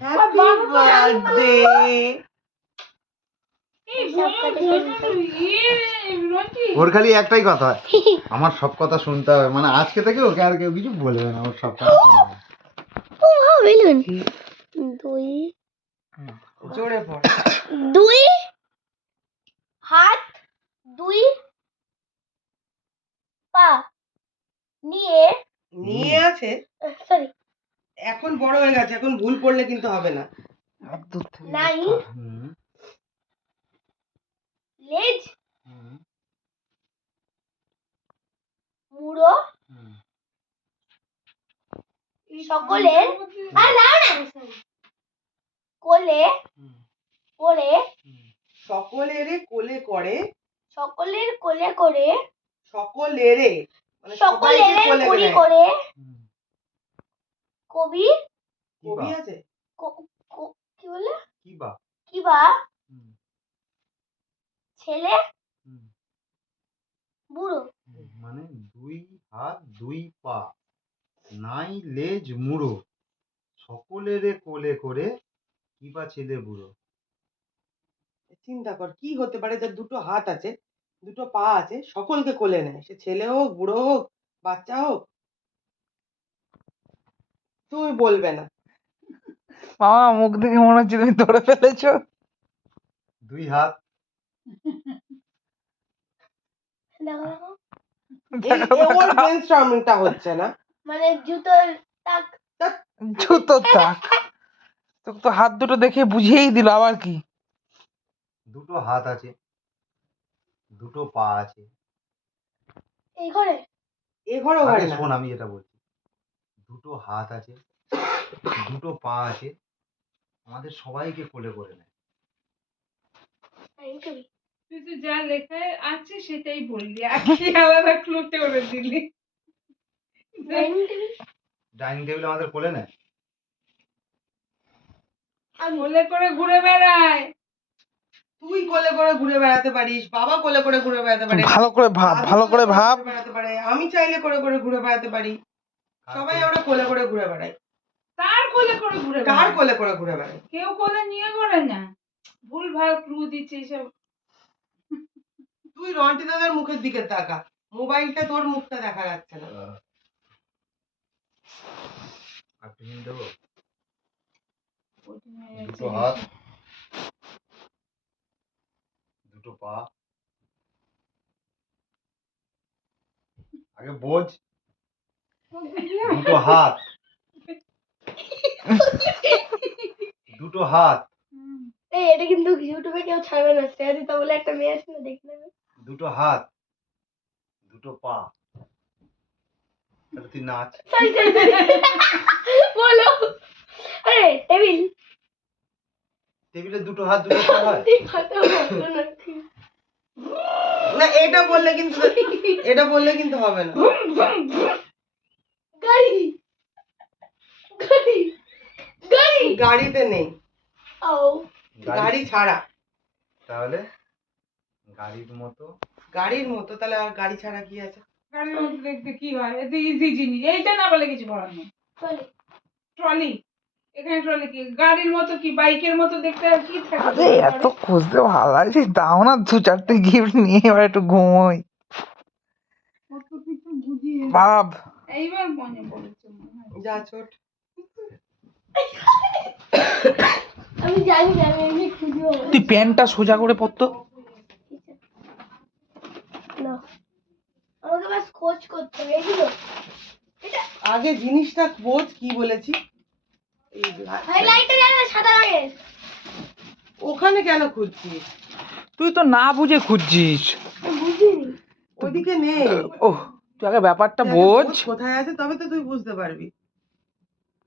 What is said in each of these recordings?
Happy birthday. ওর খালি একটাই কথা, আমার সব কথা শুনতে হবে, মানে আজকে থেকে ওকে আর কেউ কিছু বলবে না, ওর সব কথা শুনবে। বেলুন দুই জোরে পড়। দুই হাত দুই পা নিয়ে নিয়ে আছে, সরি এখন বড় হয়ে গেছে, এখন ভুল পড়লে কিন্তু হবে না। নাই হুম, লেজ হুম, মুড়ো হুম। সকলের কোলে করে সকলেরে কোলে করে, সকলের কোলে করে সকলেরে মানে সবাইকে সকলের কোলে কুড়ি নেয়। করে হুম। কবি কবি আছে, কি বলে কি বা? কিবা হুম, ছেলে হুম, বুড়ো হুম। মানে দুই হাত দুই পা, নাই লেজ মুড়ো, সকলেরে কোলে করে, কি বা ছেলে বুড়ো। চিন্তা কর কি হতে পারে, যার দুটো হাত আছে, দুটো পা আছে, সকলকে কোলে নেয়, সে ছেলে হোক, বুড়ো হোক, বাচ্চা হোক। তুমি বলবে না। মামা মুখ দেখে মনে হচ্ছে তুমি ধরে ফেলেছো। দুই হাত, ওর ব্রেনস্টর্মিংটা হচ্ছে না। মানে জুতোর তাক জুতোর তাক। তোকে তো হাত দুটো দেখে বুঝিয়েই দিল, আবার কি? দুটো হাত আছে, দুটো পা আছে। এই ঘরে এ ঘরে আগে ঘরে না। শোন, আমি যেটা বলছি, দুটো হাত আছে, দুটো পা আছে, আমাদের সবাইকে কোলে করে নেয়। তুই তো যা লেখা আছে সেটাই বললি, আর কি আলাদা ক্লুতে করে দিলি। ডাইনিং টেবিল আমাদের কোলে নেয়। কোলে করে ঘুরে বেড়ায়। তুই কোলে করে ঘুরে বেড়াতে পারিস, বাবা কোলে করে ঘুরে বেড়াতে পারে, ভালো করে ভাব, দাদু ভালো করে কোলে ভাব। ঘুরে বেড়াতে পারে, আমি চাইলে করে করে ঘুরে বেড়াতে পারি। সবাই আমরা কোলে করে ঘুরে বেড়াই। তার কোলে করে ঘুরে কার বেড়ায়? কোলে করে ঘুরে বেড়াই? কেউ কোলে নিয়ে করে না, ভুল ভাল ক্লু দিচ্ছে সব। তুই রন্টি দাদার মুখের দিকে তাকা, মোবাইলটা তোর মুখটা দেখা যাচ্ছে না। আপনি নিয়ে দেবো। দুটো হাত, দুটো পা, আগে বোঝ। দুটো হাত, দুটো হাত, এই এটা কিন্তু ইউটিউবে কেউ ছাড়বে না, শ্রেয়াদিতা বলে একটা মেয়ে আছে না, দেখে নেবে। দুটো হাত, দুটো পা। তাহলে তুই নাচ। বলো আরে টেবিল টেবিলে দুটো হাত দুটো পা হয়? না এটা বললে কিন্তু, এটা বললে কিন্তু হবে না। গাড়ি গাড়ি গাড়ি গাড়িতে নেই, ও গাড়ি ছাড়া। তাহলে গাড়ির মতো। গাড়ির মতো, তাহলে আর গাড়ি ছাড়া কি আছে? গাড়ির মধ্যে দেখতে কি হয়? এত ইজি জিনিস, এইটা না বলে কিছু করার নেই। চলে ট্রলি, এখানে ট্রলি কি গাড়ির মতো, কি বাইকের মতো দেখতে আর কি থাকে? আরে এত খুঁজতে ভালো লাগছে, দাও না দু চারটে গিফট নিয়ে এবার একটু ঘুমোই। কত কিছু বুঝিয়ে ভাব। এইবার মনে পড়েছে মনে হয়। যা ছোট। আমি জানি না, আমি এমনি খুঁজবো তুই প্যান্টটা সোজা করে পরতো। না, আমাকে বাস খোঁজ করতে হবে এগুলো। আগে জিনিসটা বোঝ কি বলেছি। হাইলাইটার আছে সাদা রঙের, ওখানে কেন খুঁজছিস? তুই তো না বুঝে খুঁজছিস। বুঝিনি। ওদিকে নেই। ওহ, তুই আগে ব্যাপারটা তুই আগে বোঝ। বোঝ কোথায় আছে, তবে তো তুই বুঝতে পারবি।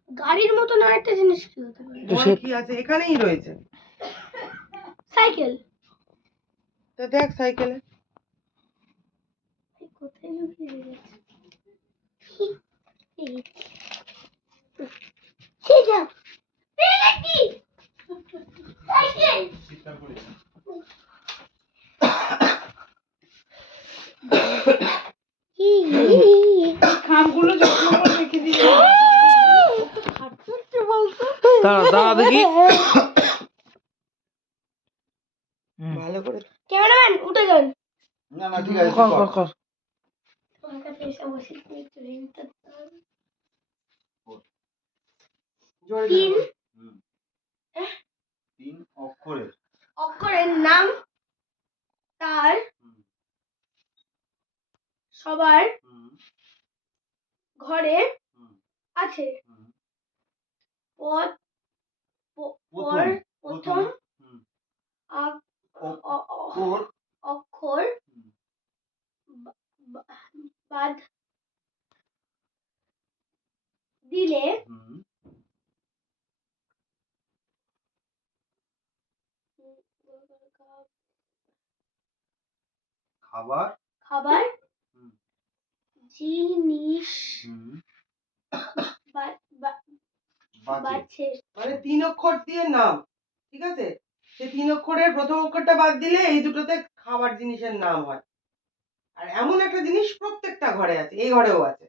গাড়ির মতো না, একটা জিনিস কি হতে পারে? তো বল সে কি আছে, এখানেই রয়েছে। সাইকেল। তো দেখ সাইকেলে। কোথায় লুকিয়ে গেছে? সেটা পেরেছি সাইকেল। খামগুলো যত্ন করে রেখে দিবি। দাঁড়া দাঁড়া দেখি ভালো করে ক্যামেরাম্যান উঠে যান। না না ঠিক আছে কর তুই কর কর। কর তোমার কাছে এসে বসে তুমি একটু হিন্ট দাও। জোরে তিন জোরে বল। হুম। 3 অক্ষরের। অক্ষরের নাম তার হুম, সবার হুম, ঘরে হুম, আছে। হুম। পর প্রথম প্রথম হুম, আক- অ- অ- অক্ষর অক্ষর হুম, বা- বা- বাদ দিলে হুম, খাবার খাবার হুম, জিনিস হুম, বা- বা- বাঁচে বাছে। মানে 3 অক্ষর দিয়ে নাম, ঠিক আছে? সেই 3 অক্ষরের প্রথম অক্ষরটা বাদ দিলে এই দুটোতে খাবার জিনিসের নাম হয়। আর এমন একটা জিনিস প্রত্যেকটা ঘরে আছে, এই ঘরেও আছে।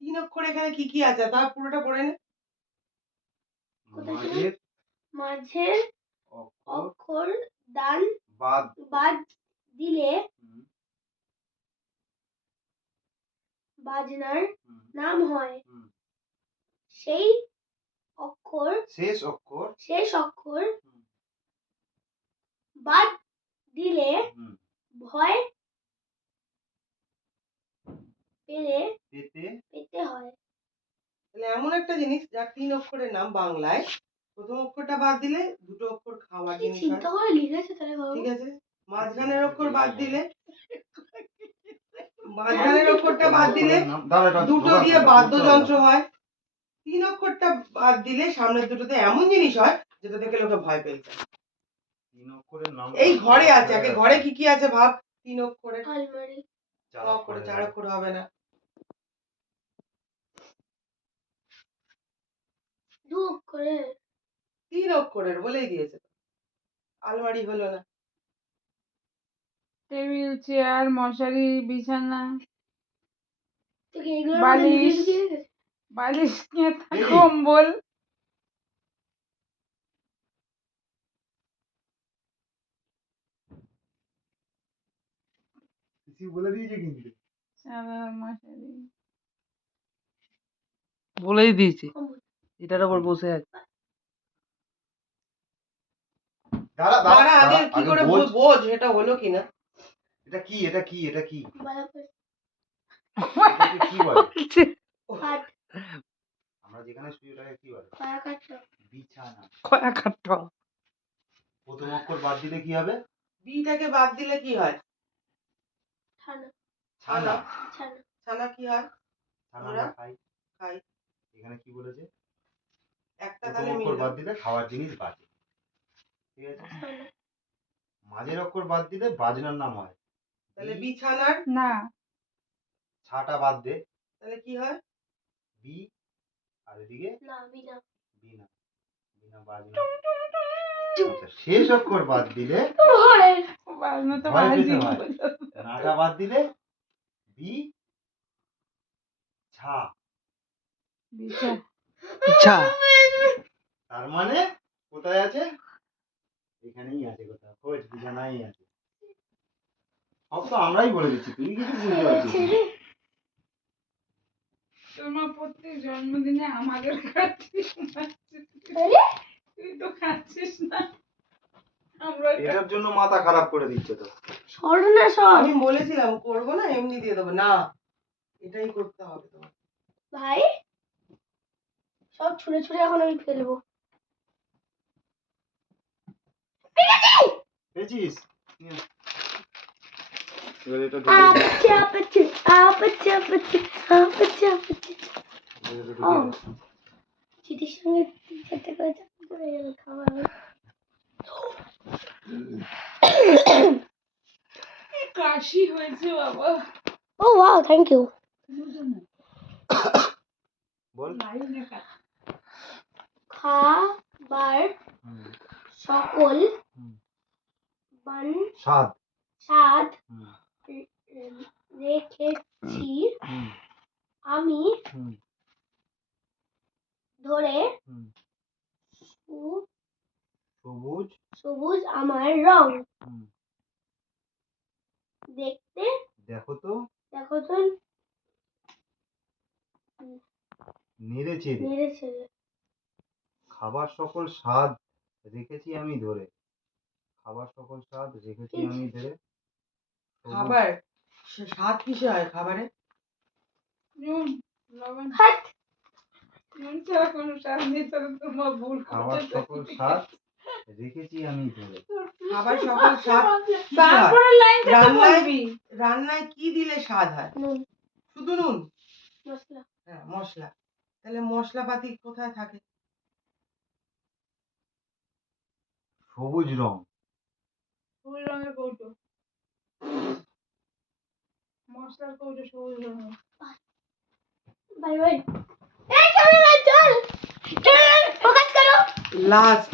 3 অক্ষর এখানে কি কি আছে তা পুরোটা পড়ে নে। কোথায় ছিল? মাঝের মাঝের অক্ষর অক্ষর দান বাদ বাদ দিলে হুম, বাজনার হুম, নাম হয়। হুম। সেই অক্ষর শেষ অক্ষর শেষ অক্ষর হুম, বাদ দিলে হুম, ভয় পেলে পেতে পেতে হয়। তাহলে এমন একটা জিনিস যার 3 অক্ষরের নাম বাংলায় প্রথম অক্ষরটা বাদ দিলে দুটো অক্ষর খাওয়ার কি জিনিস হয়, চিন্তা করে লিখেছে তাহলে বাবু? ঠিক আছে? মাঝখানের অক্ষর বাদ দিলে মাঝখানের অক্ষরটা বাদ দিলে নাম দাঁড়া দাঁড়া, দুটো জোগাড় দিয়ে কর, বাদ্যযন্ত্র করতে হবে। হয়। 3 অক্ষরটা বাদ দিলে সামনের দুটোতে এমন জিনিস হয় যেটা দেখে লোকে ভয় পেয়ে যায়। 3 অক্ষরের নাম এই ঘরে আছে, আগে ঘরে কি কি আছে ভাব। 3 অক্ষরের, আলমারি 4 অক্ষরে 4 অক্ষরের অক্ষর হবে না। 2 অক্ষরের 3 অক্ষরের বলেই দিয়েছে তো। আলমারি হলো না। টেবিল, চেয়ার, মশারি, বিছানা, তোকে এগুলোর মধ্যে লুকিয়ে বালিশ, লুকিয়ে রেখেছে। বালিশ, কেতা, এই। কম্বল। কিছু বলে দিয়েছে কিন্তু। চাদর, মশারি। বলেই দিয়েছি কম্বল। এটার উপর বসে আছে দাঁড়া দাঁড়া দাঁড়া আগে দাঁড়া, কি আগে করে বোঝ। বোঝ এটা হলো কিনা। এটা কি এটা কি এটা কি বালাপোষ, এটাকে কি বলে? বলছে, খাট, আমরা যেখানে শুই ওটাকে কি বলে? পায়া কাটটা, বিছানা। কয়া খাট্ট প্রথম অক্ষর বাদ দিলে কি হবে? বিটাকে বাদ দিলে কি হয়? ছানা, ছানা। ছানা, ছানা কি হয়? ছানা আমরা আমরা খাই। খাই। এখানে কি বলেছে? একটা প্রথম তাহলে অক্ষর মিললো। বাদ দিলে খাওয়ার জিনিস বাজে, ঠিক আছে? ছানা, মাঝের অক্ষর বাদ দিলে বাজনার নাম হয়। তাহলে বিছানার না, ছাটা বাদ দে, তাহলে কি হয়? বি, আর এদিকে না বিনা, বিনা, বিনা বাজনা। আচ্ছা, শেষ অক্ষর বাদ দিলে ভয়, বাজনা তো ভয় পেতে বাজিনি হয়। বোঝাতে। নাটা বাদ দিলে বি, ছা। বিছা, ইচ্ছা তার মানে কোথায় আছে? এখানেই আছে কোথাও, খোঁজ বিছানায় আছে। সব তো আমরাই বলে দিচ্ছি, তুই কিছু বুঝতে পারছিস না। ছেড়ে, তোমার প্রত্যেক জন্মদিনে আমাদের খাচ্ছিস মারছিস। আরে তুই তো খাচ্ছিস না, আমরা এটার জন্য মাথা খারাপ করে দিচ্ছে তো। সরো না সর। আমি বলেছিলাম করবো না, এমনি দিয়ে দেবো না, এটাই করতে হবে তোমার। ভাই সব ছুঁড়ে ছুঁড়ে এখন আমি ফেলবো। পেয়েছিস? নে। এবার এটা ঢুকিয়ে দে। আপচে আপচে আপচে আপচে আপচে আপচে। এটা ও ঢুকিয়ে দে। চিঠির সঙ্গে 3-4টে করে চাকরি করে গেল খাবার। কাশি হয়েছে বাবা। ও ওয়াও থ্যাংক ইউ। বল। লাইনে কাট। খাবার হুম, সকল হুম। বান স্বাদ। স্বাদ হুম, রেখেছি হুম, আমি হুম, ধরে হুম, সু- সবুজ সবুজ আমার রং হুম, দেখতে দেখো তো দেখো তো নেড়ে চেড়ে নেড়ে ছেড়ে খাবার সকল স্বাদ রেখেছি আমি ধরে খাবার সকল স্বাদ রেখেছি আমি ধরে সবুজ খাবার স্বাদ কিসে হয় খাবারে? নুন লবণ হাট নুন ছাড়া কোনো স্বাদ নেই, তাহলে তোমার ভুল খাবার সকল স্বাদ রেখেছি আমি ধরে খাবার সকল স্বাদ কিসে হয়? তারপরে লাইনটা তো রান্নায় বলবি। রান্নায় কি দিলে স্বাদ হয়? নুন শুধু নুন? মশলা হ্যাঁ, মশলা। তাহলে মশলাপাতি কোথায় থাকে? সবুজ রং সবুজ রঙের কৌটো, মশলার কৌটো সবুজ রঙের। বাই বাই এই ক্যামেরা চল ক্যামেরা ফোকাস করো লাস্ট।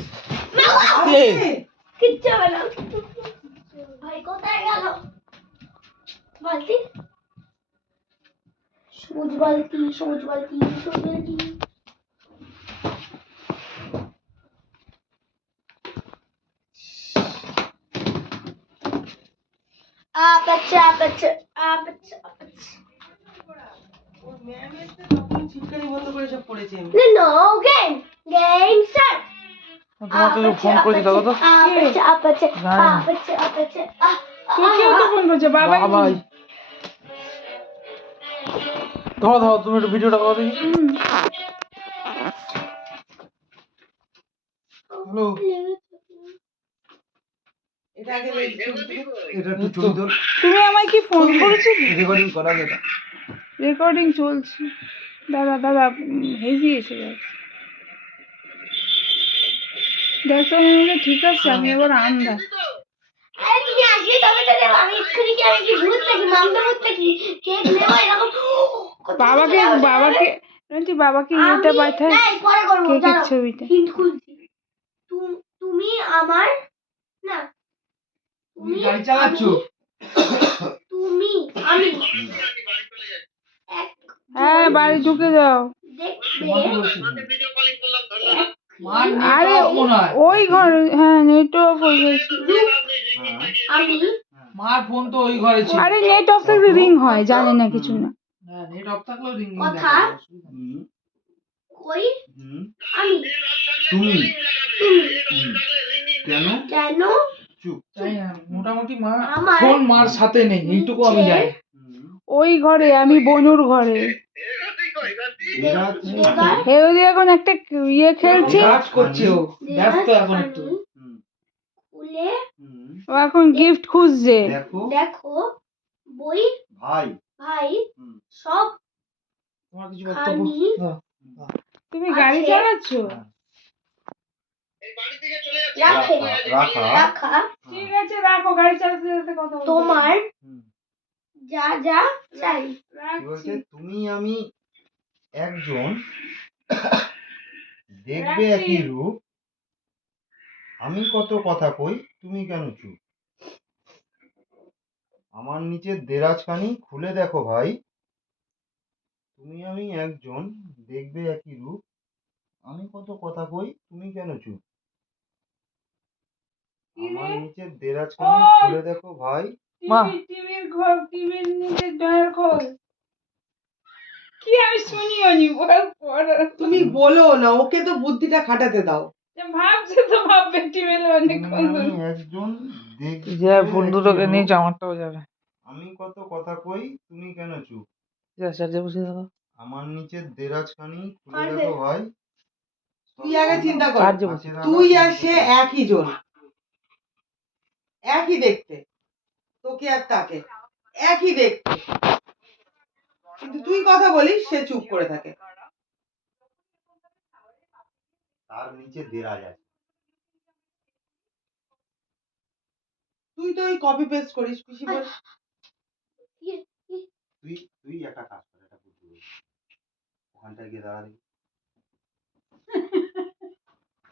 কে? কিচ্ছু হবে না ভাই কোথায় গেল বালতি সবুজ বালতি সবুজ বালতি সবুজ বালতি আপাচ্ছে আপাচ্ছে আপাচ্ছে আপাচ্ছে ওর ম্যাম এসে তখন ছিটকানি বন্ধ করে সব পড়েছি আমি। নো গেম গেম স্টার্ট তোমাকে যে ফোন করেছি দেখো তো আপাচ্ছে আপাচ্ছে জানি। আপাচ্ছে আপাচ্ছে তোকেও তো ফোন করছে বাবাই বাবাই ধরো ধরো তুমি একটু ভিডিওটা করো দেখি হ্যালো এটা আগে ছবি তুলে। এটা একটু ছবি তোল তুমি আমায় কি ফোন করেছিলে? রেকর্ডিং করা যেটা রেকর্ডিং চলছে। দাদা দাদা হেজি এসে যাচ্ছে। দেখো আমাকে ঠিক আছে, আমি এবার আন্দা। আরে তুমি আসবে তবে তো দেবো আমি এক্ষুনি কি আমি কি ভূত নাকি মামলা ভূত নাকি কেক নেবো এরকম বাবাকে বাবাকে বলছি বাবাকে ইয়েটা পাঠায় নাই পরে করবো কেকের দাঁড়াও ছবিটা। হিন্ট খুলছি তুমি আমার না তুমি গাড়ি চালাচ্ছো? তুমি আমি এক হ্যাঁ বাড়ি ঢুকে যাও। দেখবে আরে ওই ঘর, হ্যাঁ নেট অফ হয়ে গেছে। আমি মার ফোন তো ওই ঘরে ছিল আরে নেট অফ থাকলে রিং হয়, জানে না কিছু না। হ্যাঁ নেট অফ থাকলেও রিং কথা হুম, কই হুম, আমি তুমি তুমি হুম, কেন কেন চুপ তাই না মোটামুটি মা আমার ফোন মার সাথে নেই এইটুকু আমি জানি হুম, ওই ঘরে, আমি বনুর ঘরে। বিরাজ এবার হেউদি এখন একটা ইয়ে খেলছে, কাজ করছে ও ব্যস্ত এখন একটু হুম, খুলে হুম, ও এখন গিফট খুঁজছে। দেখো দেখো বই ভাই ভাই হুম, সব তোমার কিছু বক্তব্য খানি দাও। তুমি গাড়ি আছে। চালাচ্ছ? হ্যাঁ, রাখে রাখা রাখা ঠিক আছে রাখো, গাড়ি চালাতে চালাতে কথা বলতে তোমার হুম, যা যা চাই কি রাখছি। বলছে তুমি আমি একজন দেখবে রাখছি। একই রূপ আমি কত কথা কই তুমি কেন চুপ আমার নিচের দেরাজখানি খুলে দেখো ভাই তুমি আমি একজন দেখবে একই রূপ আমি কত কথা কই তুমি কেন চুপ কি আমার রে? নিচের দেরাজখানি ওই! খুলে দেখো ভাই মা। টিভির ঘর, টিভির নিচে ডয়ার খোল। কি আমি শুনিও নি, বল পর। তুমি বলো না, ওকে তো বুদ্ধিটা খাটাতে দাও। ভাবছে তো ভাববে টিভির অনেকক্ষণ তুমি আমি ধরে। একজন দেখবে যে ফোন একই দুটোকে নিয়ে রূপ, জামারটাও যাবে আমি কত কথা কই তুমি কেন চুপ চার্জে বসিয়ে দাও আমার নিচের দেরাজখানি খুলে পারবে। দেখো ভাই তুই আগে চিন্তা কর, চার্জে বসিয়ে কাছের তুই আলো আর সে একই জন, একই দেখতে, তোকে আর তাকে একই দেখতে, কিন্তু তুই কথা বলিস সে চুপ করে থাকে। তার নিচে দেরাজ আছে তুই তো ওই কপি পেস্ট করিস, পিসি বল। তুই তুই একটা কাজ কর একটা বুদ্ধি বলি। ওখানটায় গিয়ে দাঁড়া দেখি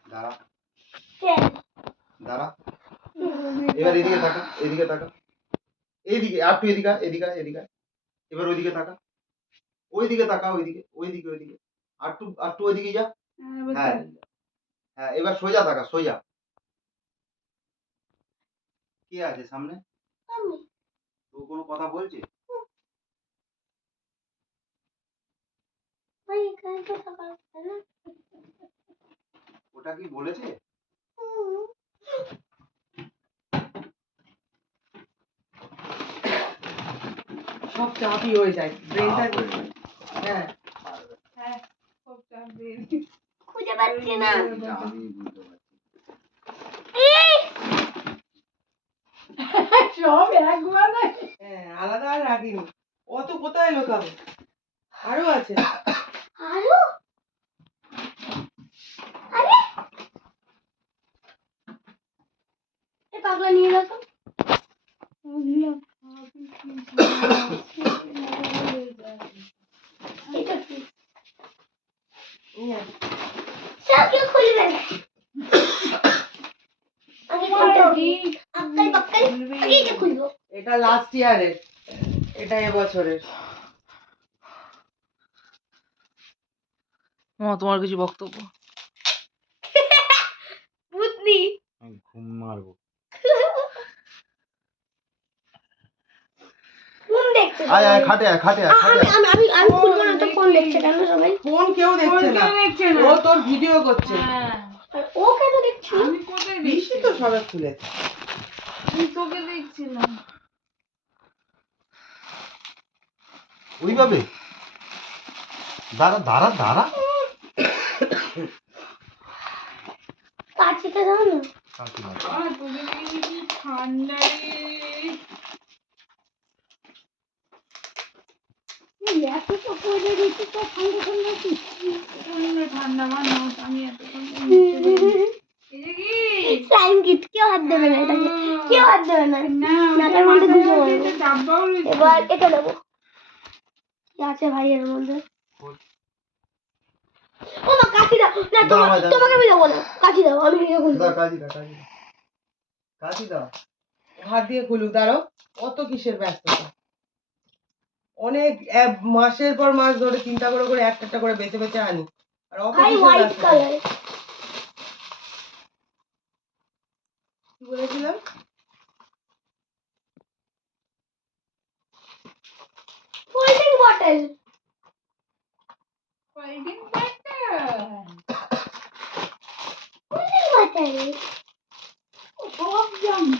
দাঁড়া দাঁড়া এবার এদিকে তাকা এদিকে তাকা এইদিকে আর তুই এদিকে আয়, এদিকে আয়, এদিকে আয়। এবার ওইদিকে তাকা ওইদিকে তাকা ওইদিকে ওইদিকে ওইদিকে আর একটু ওইদিকে যা এবার হ্যাঁ হ্যাঁ, এবার সোজা থাকা, সোজা। কি আছে সামনে? আমি ও কোনো কথা বলছে? ওই এখানে তো থাকা যাচ্ছে না। ওটা কি বলেছে? হুম। সব চাপই হয়ে যায় ব্রেনটা। হ্যাঁ হ্যাঁ খুব চাপ দিয়ে খুঁজে পাচ্ছি না। আমি বুঝতে পারছি। এই, সব একবার হ্যাঁ, আলাদা আর রাখিনি। অত কোথায় লোকাবো, আরো আছে। আরো আরে এই পাগলা নিয়ে নাও তো। এটা কি? নিয়ে আয়। সব কেউ খুলবে না। আমি খুলতে আক্কাই বাক্কাই আগে এটা খুলবো। এটা লাস্ট ইয়ারের, এটা এবছরের। তোমার কিছু বক্তব্য? ভূতনি আমি ঘুম মারবো। ফোন দেখছে আয় আয়, সবাই। খাটে আয়, খাটে আয়, খাটে আমি আয়। আমি আমি আমি খুলবো না তো ফোন দেখছে কেন সবাই? ফোন কেউ দেখছে না, কেউ দেখছে না। ও তোর ভিডিও করছে। হ্যাঁ আর ও কেন দেখছিল? আমি কোথায় বৃষ্টি দেখছি তো সবে খুলেছে। আমি তোকে দেখছিলাম। ওইভাবে দাঁড়া দাঁড়া দাঁড়া। কাছিটা দাও না। কাকি মারছে। আর তোকে দেখি কি ঠান্ডা রে। এত তো করে দিচ্ছি তো ঠান্ডা ঠান্ডা কি? ঠান্ডা ঠান্ডা মানুষ আমি এতক্ষণ নিতে পারিনি। এই যে কি স্লাইম কিট কেউ হাত দেবে না এটাকে, কেউ হাত দেবে না। না নাকের মধ্যে গুঁজে মারবো। এটা ডাব্বাও রয়েছে। এবার এটা নেবো। কি আছে ভাই এর মধ্যে? ও মা কাছি দাও না, দাও ভাই, দাও। তোমাকে আমি দেবো না, কাছি দাও আমি নিজে খুলবো। দাও কাজি দাও, কাজি দাও, কাজি দাও। হাত দিয়ে খুলুক, দাঁড়ো। অত কিসের ব্যস্ততা? অনেক মাসের পর মাস ধরে চিন্তা করে করে একটা একটা করে বেছে বেছে আনি, আর অত ভাই কিসের হোয়াইট ব্যস্ততা? কালার। কি বলেছিলাম? Folding bottle. Folding button. Folding bottle. সব জানি।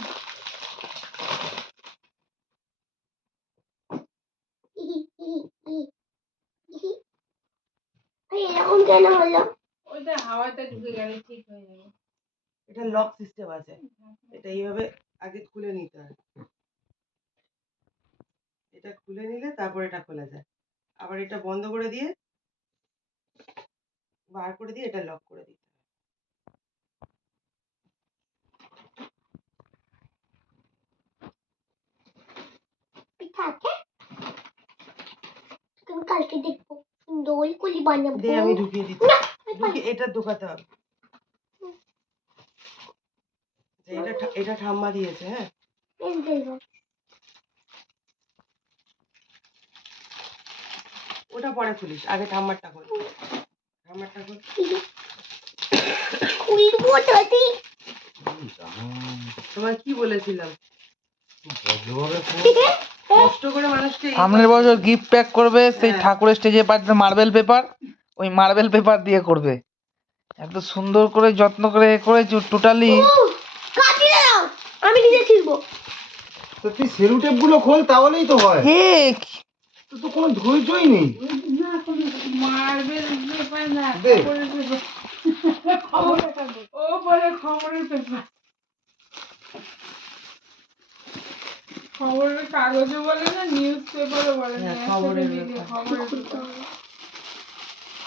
ভাই এরকম কেন হলো? ওইটা হাওয়াটা ঢুকে গেলে ঠিক হয়ে যাবে। এটা লক সিস্টেম আছে, এটা এইভাবে আগে খুলে নিতে হয়। এটা খুলে নিলে তারপর এটা খোলা যায়। আবার এটা বন্ধ করে দিয়ে বার করে দিয়ে এটা লক করে দিতে হয়। পিঠা আছে? তুমি কালকে দেখবো দই কুলি বানাবো। দে আমি ঢুকিয়ে দিচ্ছি। না, এটা ঢোকাতে হবে। এটা ঠাম্মা দিয়েছে। হ্যাঁ, এই দেখো। ওটা পরে খুলিস, আগে ঠাম্মারটা খোল। ঠাম্মারটা খোল। খুলবো দাদি। তোমায় কি বলেছিলাম? ভদ্রভাবে খুব কষ্ট করে মানুষকে সামনের বছর গিফট প্যাক করবে সেই হ্যাঁ। ঠাকুরের স্টেজে পাঠাতে মার্বেল পেপার, ওই মার্বেল পেপার দিয়ে করবে। এত সুন্দর করে যত্ন করে করেছো টোটালি। কাটি দাও আমি নিজে ছিড়বো। তো তুই সেলু টেপ গুলো খোল, তাহলেই তো হয়। হে তোর তো কোনো ধৈর্যই নেই। না কোনো মার্বেল পেপার না, দে। খবরের পেপার। ও বলে খবরের পেপার। খবরের কাগজও বলে না, নিউজ পেপারও বলে না, হ্যাঁ, খবরের একসাথে মিলিয়ে পেপার। খবরের পেপার।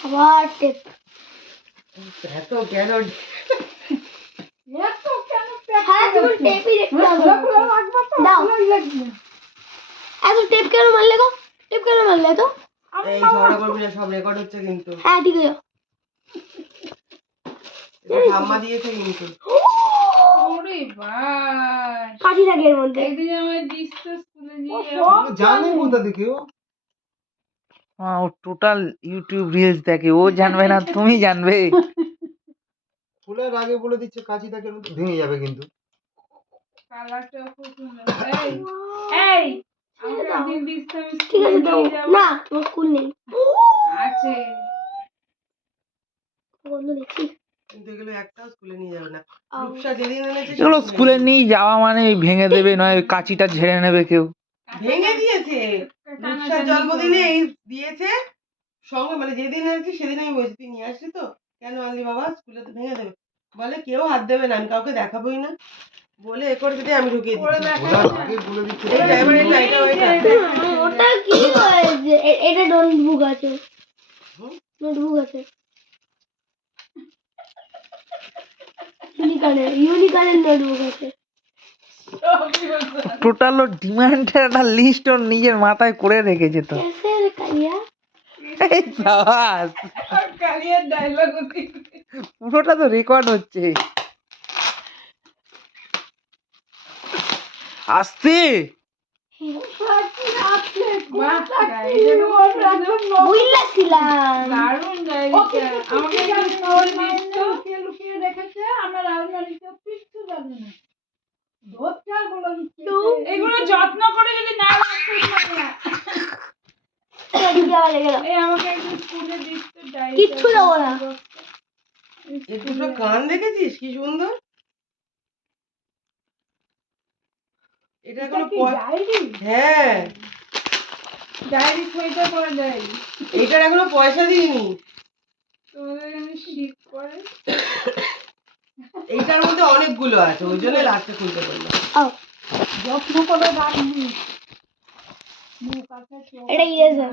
আবার টেপ। এত জ্ঞান এত কেন প্যাক হ্যাঁ তুমি করেছিস? টেপই দেখতে হবে। খোলা খোলা রাখবা তো, দাও। খোলাই লাগবে। এত টেপ কেন মারলে গো? টেপ কেন মারলে তো? আমি এই ঝগড়া করবি না, সব রেকর্ড হচ্ছে কিন্তু। হ্যাঁ ঠিক আছে। এটা ঠাম্মা দিয়েছে কিন্তু। ওরে বাস। কাঠি থাকে এর মধ্যে। একদিন আমার ডিসটা স্কুলে নিয়ে ও, যাবো। সব ওগুলো জানে কোথা থেকে ও? ও টোটাল ইউটিউব রিলস দেখে, ও জানবে না তুমি জানবে। খোলার আগে বলে দিচ্ছে কাঁচিটা কেন ভেঙে যাবে কিন্তু। কালারটা খুব সুন্দর। এই আমাকে দাও। একদিন দিস তো, আমি ঠিক স্কুলে আছে দাও। নিয়ে যাবো। না তোমার স্কুল নেই। আছে। বন্ধ দেখি। কিন্তু এগুলো একটাও স্কুলে নিয়ে যাবে না। আও। রূপসা যেদিন এনেছে এগুলো সেদিন স্কুলে ভেঙে নিয়ে যাওয়া মানে ওই ভেঙে দেবে, নয় ওই কাঁচিটা ঝেড়ে নেবে কেউ। ভেঙে দিয়েছে। রূপসার টানাটানি জন্মদিনে করে। এই দিয়েছে সঙ্গে, মানে যেদিন এনেছি সেদিন আমি বলছি তুই নিয়ে আসলি তো, কেন আনলি বাবা, স্কুলে তো ভেঙে দেবে। বলে কেউ হাত দেবে না, আমি কাউকে দেখাবোই না, বলে এ করে দিতে আমি ঢুকিয়ে করে দিচ্ছি। খোলার দেখাচ্ছে। আগে বলে দিচ্ছে এই যা, এবার এটা এটা ওইটা। ওটা কি হয়েছে? এটা নোটবুক আছে। হুম? নোটবুক আছে। ইউনিকর্নের নোটবুক আছে। টোটাল ওর ডিমান্ডের একটা লিস্ট ওর নিজের মাথায় করে রেখেছে তো। कैसे रे कालिया? এই সাবাস, আর কালিয়ার ডায়লগ হচ্ছে। পুরোটা তো রেকর্ড হচ্ছে। আস্তে বাহ, ডায়েরিটা তো বুঝলা ছিলাম। দারুণ ডায়েরিটা। আমাকে একদিন স্কুলে দিস তো। এগুলো যত্ন করে যদি না রাখিস না। এদিকে আবার লেগে দাও। এই আমাকে একদিন স্কুলে দিস তো ডায়েরিটা। কিচ্ছু দেবো না। এর দুটো কান দেখেছিস কি সুন্দর। এটা কোনো হ্যাঁ, ডায়েরি থইতে করে ডায়েরি। এইটার এখনো পয়সা দিইনি। তোমাদের এখানে শীত পড়ে। এইটার মধ্যে অনেকগুলো আছে, ওই জন্য লাস্টে খুলতে পারলাম। আও। এটা ইরেজার।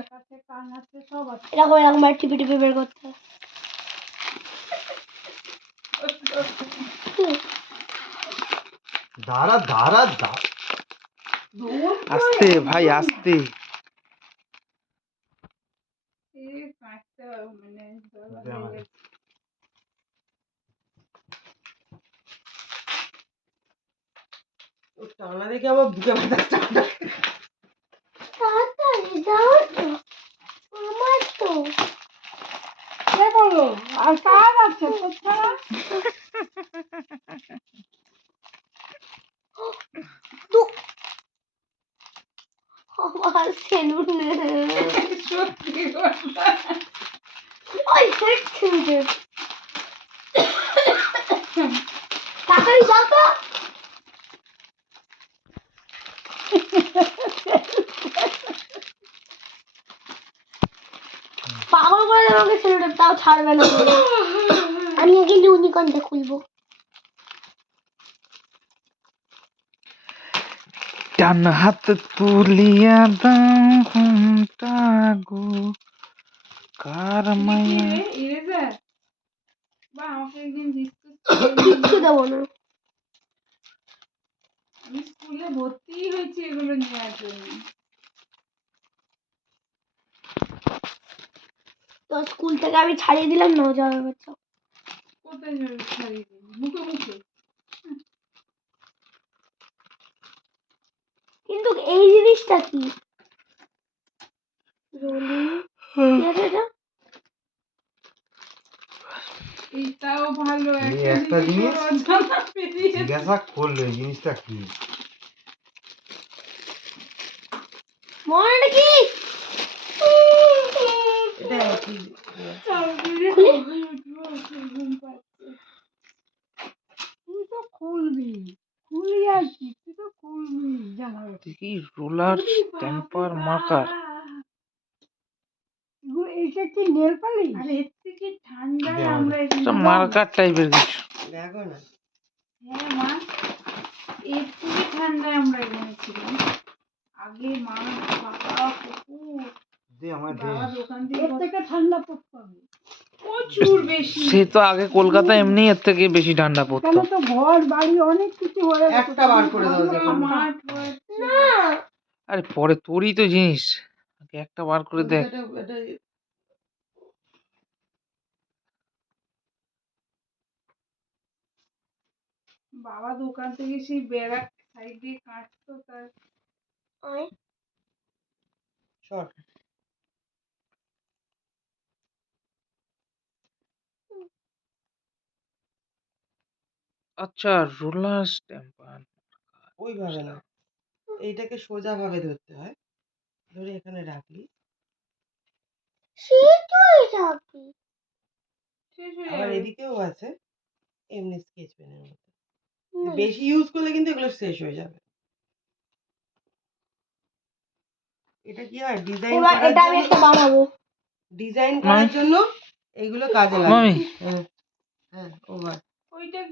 এরকম এরকম ভাবে টিপে টিপে বের করতে হয়। দাঁড়া দাঁড়া দাঁড়া। আস্তে ভাই আস্তে। এই কাঁচটা মানে গলা দে আমার। লেগে- ও টানা দেখে আমার বুকে ব্যথা start হয়। তাড়াতাড়ি দাও তো। আমার তো। কে বললো? আর কার আছে তোর ছাড়া? আমার সেলুন সত্যি কথা। ওই হেড সেলুন তাড়াতাড়ি দাও তো। পাগল করে দেবে আমাকে সেলুন, তাও ছাড়বে না। আমি আগে ইউনিকর্নটা খুলবো। ডান হাত তুলিয়া দাও ঘুমটা গো কার মায়া। ইরেজার বা আমাকে একদিন দিস তো। কিচ্ছু দেবো না। আমি স্কুলে ভর্তি হয়েছি এগুলো নেওয়ার জন্য। তো স্কুল থেকে আমি ছাড়িয়ে দিলাম না, যাওয়ার বাচ্চা। কোথায় যাবে ছাড়িয়ে দিবি? মুখে মুখে। কিন্তু এই জিনিসটা কি? রোলিং এটা এইটাও ভালো, এই একটা একটা জিনিস জিনিস ওর অজানা পেরিয়ে। জিজ্ঞাসা করলো এই জিনিসটা কি। মনে কি? এটা একই। ঘুম পাচ্ছে। তুই তো খুলবি, খুলি আর কি, তুই তো খুলবি জানা। দেখি রোলার টেম্পার মার্কার। এইটা কি নেল পালিশ? আরে এর থেকে ঠান্ডায় দেওয়া আমরা এটা মার্কার টাইপের কিছু। দেখো না, হ্যাঁ মা, এর থেকে ঠান্ডায় আমরা এখানে ছিলাম। আগে মা বাবা কুকুর দে আমার দে। বাবা দোকান থেকে ঠান্ডা পড়তো প্রচুর বেশি। সে তো আগে কলকাতা এমনি এর থেকে বেশি ঠান্ডা পড়তো। তো ঘর বাড়ি অনেক কিছু হয়ে একটা বার করে দাও দেখো। মাঠ হয়েছে। না আরে পরে তোরই তো জিনিস, আগে একটা বার করে দেখ। এটা এটা বাবা দোকান থেকে সেই ব্যারাক সাইড দিয়ে কাটতো তার। সর। আচ্ছা, রোলার স্ট্যাম্পার। ওইভাবে না, এইটাকে সোজা ভাবে ধরতে হয়, ধরে এখানে রাখলি, সে তো যাবে। শেষ হয়ে আবার যাবে। এদিকেও আছে এমনি স্কেচ পেনের মতো। হুম। বেশি ইউজ করলে কিন্তু এগুলো শেষ হয়ে যাবে। এটা কি হয়, ডিজাইন এবার করার এটা আমি জন্য, একটা বানাবো। ডিজাইন করার জন্য এইগুলো কাজে লাগে। মামি হ্যাঁ হ্যাঁ, ওভার। ওইটা